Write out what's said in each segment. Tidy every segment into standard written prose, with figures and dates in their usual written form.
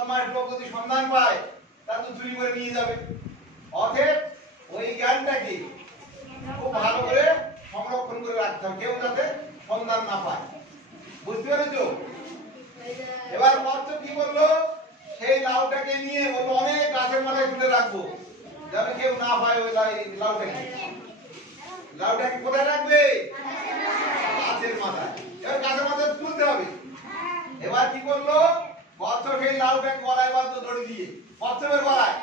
বদমাশ লোক যদি সন্ধান পায় তা তো চুরি করে নিয়ে যাবে। অতএব ওই জ্ঞানটাকে খুব ভালো করে সংরক্ষণ করে রাখতে হবে, কেউ যাতে সন্ধান না পায়। বুঝতে পেরেছো? এবার কচ্ছপ কি বললো, সেই লাউটাকে নিয়ে বললো অনেক গাছের মাথায় তুলে রাখবো, যাতে কেউ না পায় ওই লাউটাকে। লাউটাকে কোথায় রাখবে? গাছের মাথায়। এবার গাছের মাথায় তুলতে হবে। এবার কি করলো, কচ্ছপ সেই লাউটাকে গলায় বাঁধলো দড়ি দিয়ে, কচ্ছপের গলায়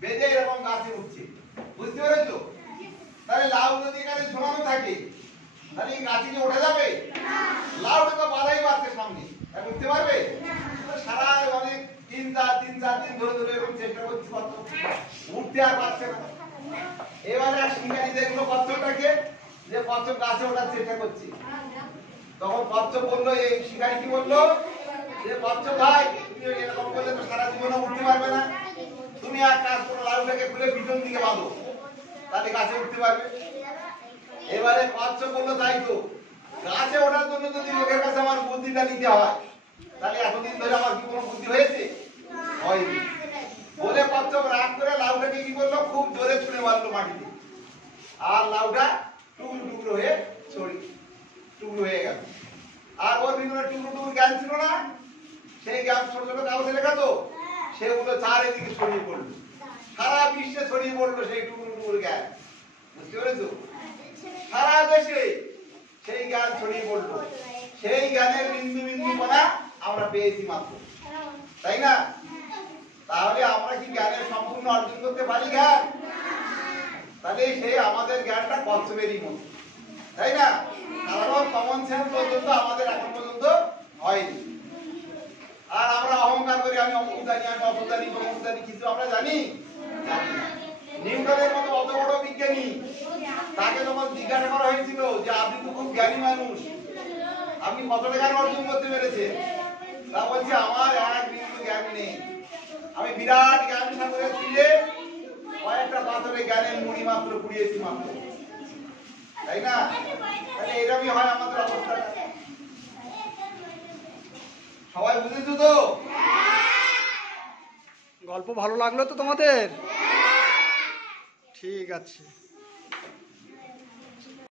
বেঁধে এরকম গাছে উঠছে। বুঝতে পেরেছো? তাহলে লাউ যদি এখানে ঝোলানো থাকে তাহলে এই গাছে কি ওঠা যাবে? লাউটা তো বাধাই পাচ্ছে সামনে, উঠতে পারবে? সারা অনেক তিন চার দিন ধরে ধরে এরকম চেষ্টা করছে, কচ্ছপ উঠতে আর পারছে না। এবারে আর শিকারি দেখলো কচ্ছপটাকে যে কচ্ছপ গাছে ওঠার চেষ্টা করছে। তখন কচ্ছপ বললো, এই শিকারি কি বললো, যে কচ্ছপ ভাই তুমি এরকম করলে তো সারা জীবনে উঠতে পারবে না, তুমি এক কাজ করো, লাউটাকে খুলে পিছন দিকে বাঁধো, তাহলে গাছে উঠতে পারবে। এবারে কচ্ছপ বললো তাই তো, গাছে ওঠার জন্য যদি লোকের কাছে আমার বুদ্ধিটা নিতে হয়, তাহলে এতদিন ধরে আমার কি কোনো বুদ্ধি হয়েছে? হয়নি। বলে কচ্ছপ রাগ করে লাউটাকে কি করলো, খুব জোরে ছুঁড়ে মারলো মাটিতে, আর লাউটা টুকরো টুকরো হয়ে টুকরো হয়ে গেল। আর ওর ভিতরে টুকরো টুকরো জ্ঞান ছিল না, সেই জ্ঞান ছোট ছোট কাগজে লেখা তো, সেগুলো চারিদিকে ছড়িয়ে পড়লো, সারা বিশ্বে ছড়িয়ে পড়লো সেই টুকরো টুকরো জ্ঞান। বুঝতে পেরেছো? সারা দেশে সেই জ্ঞান ছড়িয়ে পড়লো। সেই জ্ঞানের বিন্দু বিন্দু কণা আমরা পেয়েছি মাত্র, তাই না? তাহলে আমরা কি জ্ঞানের সম্পূর্ণ অর্জন করতে পারি জ্ঞান? তাহলে সেই আমাদের জ্ঞানটা কচ্ছপেরই মতো, তাই না? কারণ কমন সেন্স পর্যন্ত আমাদের এখন পর্যন্ত হয়নি। আর আমরা অহংকার করি, আমি অমুক জানি, আমি অত জানি, তমুক জানি, কিন্তু আমরা জানি? নিউটনের মতো অত বড় বিজ্ঞানী, তাকে যখন জিজ্ঞাসা করা হয়েছিল যে আপনি তো খুব জ্ঞানী মানুষ, আপনি কতটা জ্ঞান অর্জন করতে পেরেছেন, তা বলছে আমার এক বিন্দু জ্ঞান নেই, আমি বিরাট জ্ঞান সাগরের তীরে কয়েকটা পাথরে জ্ঞানের মুড়ি মাত্র কুড়িয়েছি মাত্র, তাই না? তাহলে এরকমই হয় আমাদের অবস্থাটা। সবাই বুঝেছো তো? গল্প ভালো লাগলো তো তোমাদের? ঠিক আছে।